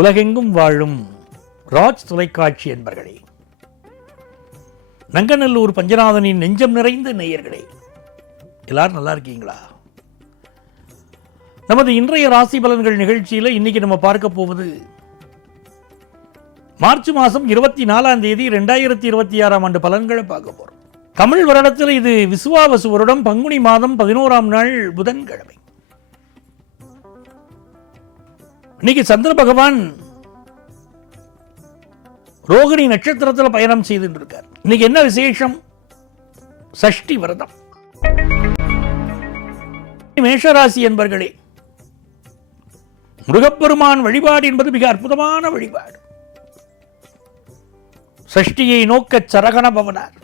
உலகெங்கும் வாழும் ராஜ் தொலைக்காட்சி என்பர்களே, நங்கநல்லூர் பஞ்சநாதனின் நெஞ்சம் நிறைந்த நேயர்களே, எல்லாரும் நல்லா இருக்கீங்களா? நமது இன்றைய ராசி பலன்கள் நிகழ்ச்சியில் இன்னைக்கு நம்ம பார்க்க போவது மார்ச் மாதம் 24ஆம் தேதி 2026ஆம் ஆண்டு பலன்களை பார்க்க போறோம். தமிழ் வருடத்தில் இது விசுவாவசு வருடம், பங்குனி மாதம் 11ஆம் நாள் புதன்கிழமை. இன்னைக்கு சந்திர பகவான் ரோகிணி நட்சத்திரத்தில் பயணம் செய்துட்டு இருக்கார். இன்னைக்கு என்ன விசேஷம்? சஷ்டி விரதம். மேஷராசி என்பர்களே, முருகப்பெருமான் வழிபாடு என்பது மிக அற்புதமான வழிபாடு. சஷ்டியை நோக்க சரகண பவனார்,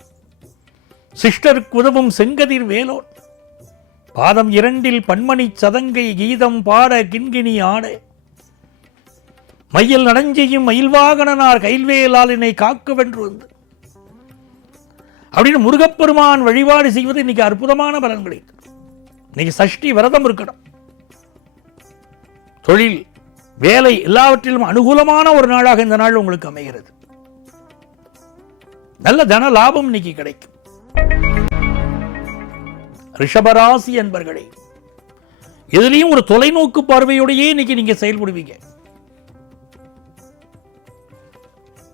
சிஷ்டருக்கு உதவும் செங்கதிர் வேலோன், பாதம் 2 பன்மணி சதங்கை கீதம் பாட கிண்கிணி ஆட, மையில் நடஞ்செய்யும் மயில்வாகனார் கைல்வேலால் என்னை காக்க வென்று வந்து அப்படின்னு முருகப்பெருமான் வழிபாடு செய்வது இன்னைக்கு அற்புதமான பலன்களை. இன்னைக்கு சஷ்டி விரதம் இருக்கணும். தொழில், வேலை எல்லாவற்றிலும் அனுகூலமான ஒரு நாளாக இந்த நாள் உங்களுக்கு அமைகிறது. நல்ல தன லாபம் இன்னைக்கு கிடைக்கும். ரிஷபராசி என்பர்களே, எதிலையும் ஒரு தொலைநோக்கு பார்வையோடையே இன்னைக்கு நீங்க செயல்படுவீங்க.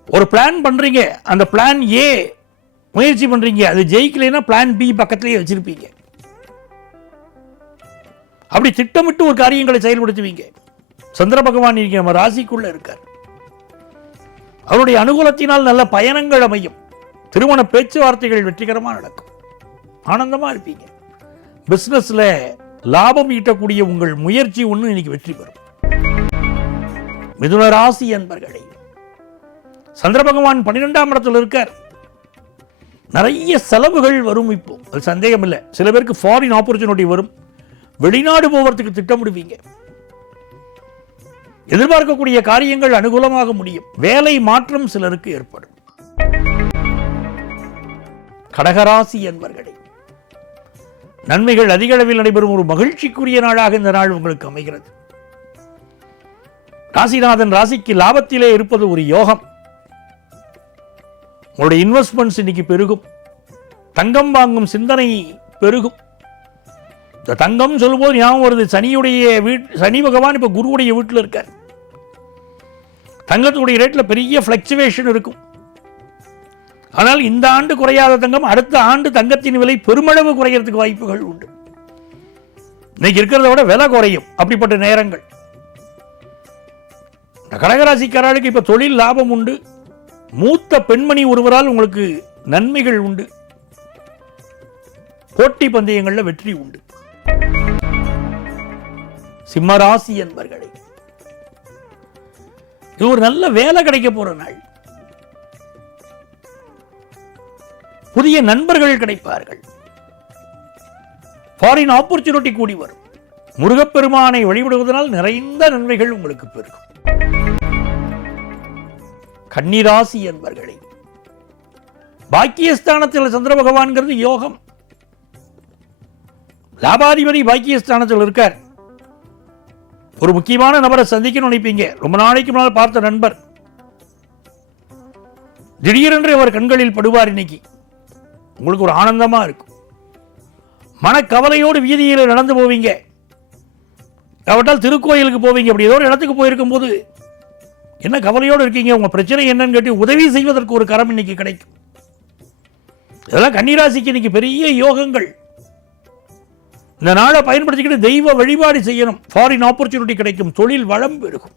ஒரு பிளான் பண்றீங்க, அந்த பிளான் ஏ முயற்சி பண்றீங்க, அது ஜெயிக்கலைன்னா பிளான் பி பக்கத்திலேயே வச்சிருப்பீங்க. அப்படி திட்டமிட்டு ஒரு காரியங்களை செயல்படுத்துவீங்க. சந்திர பகவான் இன்னைக்கு நம்ம ராசிக்குள்ள இருக்கார். அவருடைய அனுகூலத்தினால் நல்ல பயணங்கள் அமையும். திருமண பேச்சுவார்த்தைகள் வெற்றிகரமாக நடக்கும். ஆனந்தமா இருப்பீங்க. பிசினஸ்ல லாபம் ஈட்டக்கூடிய உங்கள் முயற்சி ஒன்று இன்னைக்கு வெற்றி பெறும். மிதுன ராசி என்பர்களே, சந்திர பகவான் 12ஆம் இடத்தில் இருக்கார். நிறைய செலவுகள் வரும். இப்போ அது சந்தேகம் இல்லை. சில பேருக்கு ஃபாரின் ஆப்பர்ச்சுனிட்டி வரும். வெளிநாடு போவதற்கு திட்டமிடுவீங்க. எதிர்பார்க்கக்கூடிய காரியங்கள் அனுகூலமாக முடியும். வேலை மாற்றம் சிலருக்கு ஏற்படும். கடகராசி என்பர்களே, நன்மைகள் அதிக அளவில் நடைபெறும் ஒரு மகிழ்ச்சிக்குரிய நாளாக இந்த நாள் உங்களுக்கு அமைகிறது. ராசிநாதன் ராசிக்கு லாபத்திலே இருப்பது ஒரு யோகம். உங்களுடைய இன்வெஸ்ட்மெண்ட்ஸ் இன்னைக்கு பெருகும். தங்கம் வாங்கும் சிந்தனை பெருகும். இந்த தங்கம் சொல்லும்போது ஞாபகம் வருது, சனி பகவான் இப்ப குருவுடைய வீட்டில் இருக்கார். தங்கத்துடைய ரேட்ல பெரிய பிளக்சுவேஷன் இருக்கும். ஆனால் இந்த ஆண்டு குறையாத தங்கம் அடுத்த ஆண்டு தங்கத்தின் விலை பெருமளவு குறையறதுக்கு வாய்ப்புகள் உண்டு. இன்னைக்கு இருக்கிறத விட விலை குறையும். அப்படிப்பட்ட நேரங்கள். கடகராசிக்காரர்களுக்கு இப்ப தொழில் லாபம் உண்டு. மூத்த பெண்மணி ஒருவரால் உங்களுக்கு நன்மைகள் உண்டு. போட்டி பந்தயங்கள்ல வெற்றி உண்டு. சிம்மராசி என்பர்களே, இது ஒரு நல்ல வேலை கிடைக்க போற நாள். புதிய நண்பர்கள் கிடைப்பார்கள். ஃபாரின் ஆப்பர்ச்சுனிட்டி கூடி வரும். முருகப்பெருமானை வழிபடுவதனால் நிறைந்த நன்மைகள் உங்களுக்கு பெருகும். கன்னிராசி என்பர்களே, பாக்கியஸ்தானத்தில் சந்திர பகவான்கிறது யோகம். லாபாதிபதி பாக்கியஸ்தானத்தில் இருக்கார். ஒரு முக்கியமான நபரை சந்திக்கணும்னு நினைப்பீங்க. ரொம்ப நாளைக்கு முன்னால் பார்த்த நண்பர் திடீரென்று அவர் கண்களில் படுவார். இன்னைக்கு உங்களுக்கு ஒரு ஆனந்தமா இருக்கும். மனக்கவலையோடு வீதியில் நடந்து போவீங்க. அவட்டால் திருக்கோயிலுக்கு போவீங்க. அப்படி ஏதோ ஒரு இடத்துக்கு போயிருக்கும் போது என்ன கவலையோடு இருக்கீங்க, உங்க பிரச்சனை என்னன்னு கேட்டு உதவி செய்வதற்கு ஒரு கரம் இன்னைக்கு கிடைக்கும். இதெல்லாம் கன்னிராசிக்கு இன்னைக்கு பெரிய யோகங்கள். இந்த நாளை பயன்படுத்திக்கிட்டு தெய்வ வழிபாடு செய்யணும். ஃபாரின் ஆப்பர்ச்சுனிட்டி கிடைக்கும். தொழில் வளம் பெருகும்.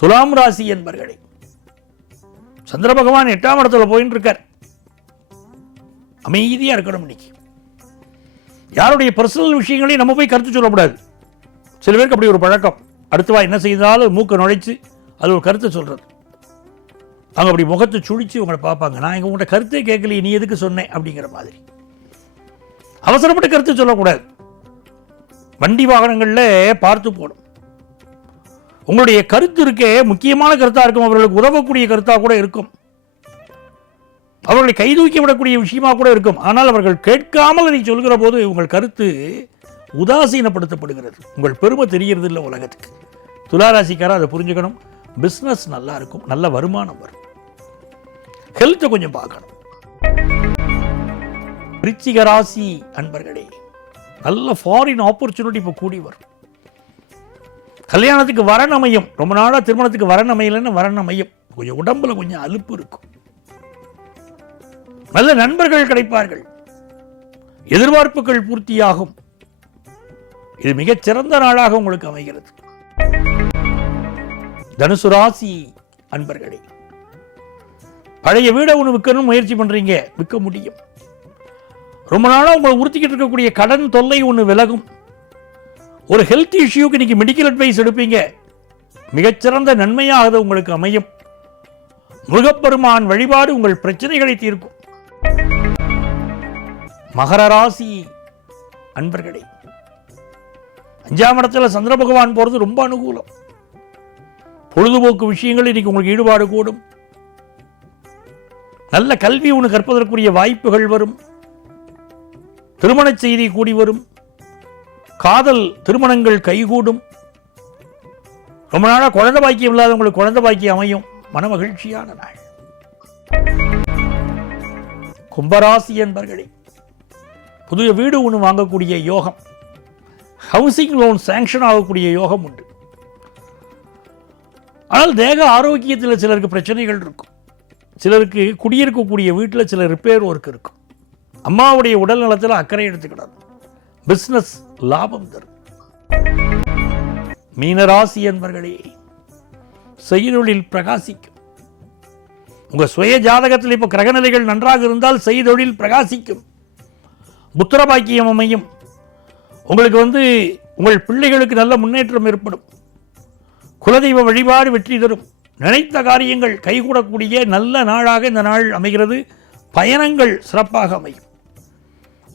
துலாம் ராசி என்பர்களே, சந்திர பகவான் 8ஆம் இடத்துல போயிட்டு இருக்கார். அமைதியா இருக்கணும். இன்னைக்கு யாருடைய பர்சனல் விஷயங்களையும் நம்ம போய் கருத்து சொல்லக்கூடாது. சில பேருக்கு அப்படி ஒரு பழக்கம். அடுத்தவா என்ன செய்தாலும் மூக்க நுழைச்சு அது ஒரு கருத்தை சொல்றது. அவங்க அப்படி முகத்தை சுழிச்சு உங்களை பார்ப்பாங்க. நான் எங்க உங்கள்கிட்ட கருத்தே கேட்கலையே, நீ எதுக்கு சொன்னேன் அப்படிங்கிற மாதிரி. அவசரப்பட்டு கருத்து சொல்லக்கூடாது. வண்டி வாகனங்கள்ல பார்த்து போடும். உங்களுடைய கருத்து இருக்கே முக்கியமான கருத்தா இருக்கும். அவர்களுக்கு உதவக்கூடிய கருத்தா கூட இருக்கும். அவர்களை கைதூக்கி விடக்கூடிய விஷயமா கூட இருக்கும். ஆனால் அவர்கள் கேட்காமல் அதை சொல்கிற போது உங்கள் கருத்து உதாசீனப்படுத்தப்படுகிறது. உங்கள் பெருமை தெரிகிறது இல்லை உலகத்துக்கு. துளாராசிக்காரர் அதை புரிஞ்சுக்கணும். பிஸ்னஸ் நல்லா இருக்கும், நல்ல வருமானம் வரும். ஹெல்த்தை கொஞ்சம் பார்க்கணும். விருச்சிக ராசி அன்பர்களே, நல்ல ஃபாரின் ஆப்பர்ச்சுனிட்டி இப்போ கூடி வரும். கல்யாணத்துக்கு வரன் அமையும். ரொம்ப நாளாக திருமணத்துக்கு வரன் அமையலைன்னு வரன் அமையும். கொஞ்சம் உடம்புல கொஞ்சம் அலுப்பு இருக்கும். நல்ல நண்பர்கள் கிடைப்பார்கள். எதிர்பார்ப்புகள் பூர்த்தியாகும். இது மிகச் சிறந்த நாளாக உங்களுக்கு அமைகிறது. தனுசு ராசி அன்பர்களே, பழைய வீடை ஒன்று விற்கணும் முயற்சி பண்றீங்க, விற்க முடியும். ரொம்ப நாளாக உங்களை உறுத்திக்கிட்டு இருக்கக்கூடிய கடன் தொல்லை ஒன்று விலகும். ஒரு ஹெல்த் இஷ்யூக்கு இன்னைக்கு மெடிக்கல் அட்வைஸ் எடுப்பீங்க, மிகச்சிறந்த நன்மையாக அது உங்களுக்கு அமையும். முருகப்பெருமான் வழிபாடு உங்கள் பிரச்சனைகளை தீர்க்கும். மகர ராசி அன்பர்களே, 5ஆம் இடத்துல சந்திர பகவான் போறது ரொம்ப அனுகூலம். பொழுதுபோக்கு விஷயங்கள் இன்னைக்கு உங்களுக்கு ஈடுபாடு கூடும். நல்ல கல்வி ஒன்று கற்பதற்குரிய வாய்ப்புகள் வரும். திருமண செய்தி கூடி வரும். காதல் திருமணங்கள் கைகூடும். ரொம்ப நாளாக குழந்தை பாக்கியம் இல்லாதவங்களுக்கு குழந்தை பாக்கியம் அமையும். மன மகிழ்ச்சியான நாள். கும்பராசி என்பர்களே, புதிய வீடு ஒன்று வாங்கக்கூடிய யோகம், ஹவுசிங் லோன் சாங்ஷன் ஆகக்கூடிய யோகம் உண்டு. ஆனால் தேக ஆரோக்கியத்தில் சிலருக்கு பிரச்சனைகள் இருக்கும். சிலருக்கு குடியிருக்கக்கூடிய வீட்டில் சில ரிப்பேர் ஒர்க் இருக்கும். அம்மாவுடைய உடல் நலத்தில் அக்கறை எடுத்துக்கிடாது. பிஸ்னஸ் லாபம் தரும். மீனராசி என்பர்களே, செய்தொழில் பிரகாசிக்கும். உங்க சுய ஜாதகத்தில் இப்போ கிரகநிலைகள் நன்றாக இருந்தால் செய்தொழில் பிரகாசிக்கும். புத்திர பாக்கியம் அமையும். உங்களுக்கு உங்கள் பிள்ளைகளுக்கு நல்ல முன்னேற்றம் ஏற்படும். குலதெய்வ வழிபாடு வெற்றி தரும். நினைத்த காரியங்கள் கைகூடக்கூடிய நல்ல நாளாக இந்த நாள் அமைகிறது. பயணங்கள் சிறப்பாக அமையும்.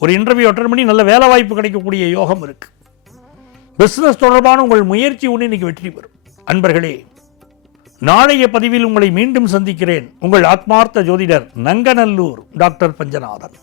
ஒரு இன்டர்வியூ அட்டெண்ட் பண்ணி நல்ல வேலை வாய்ப்பு கிடைக்கக்கூடிய யோகம் இருக்கு. பிசினஸ் தொடர்பான உங்கள் முயற்சி ஒன்று இன்னைக்கு வெற்றி பெறும். அன்பர்களே, நாளைய பதிவில் உங்களை மீண்டும் சந்திக்கிறேன். உங்கள் ஆத்மார்த்த ஜோதிடர் நங்கநல்லூர் டாக்டர் பஞ்சநாதன்.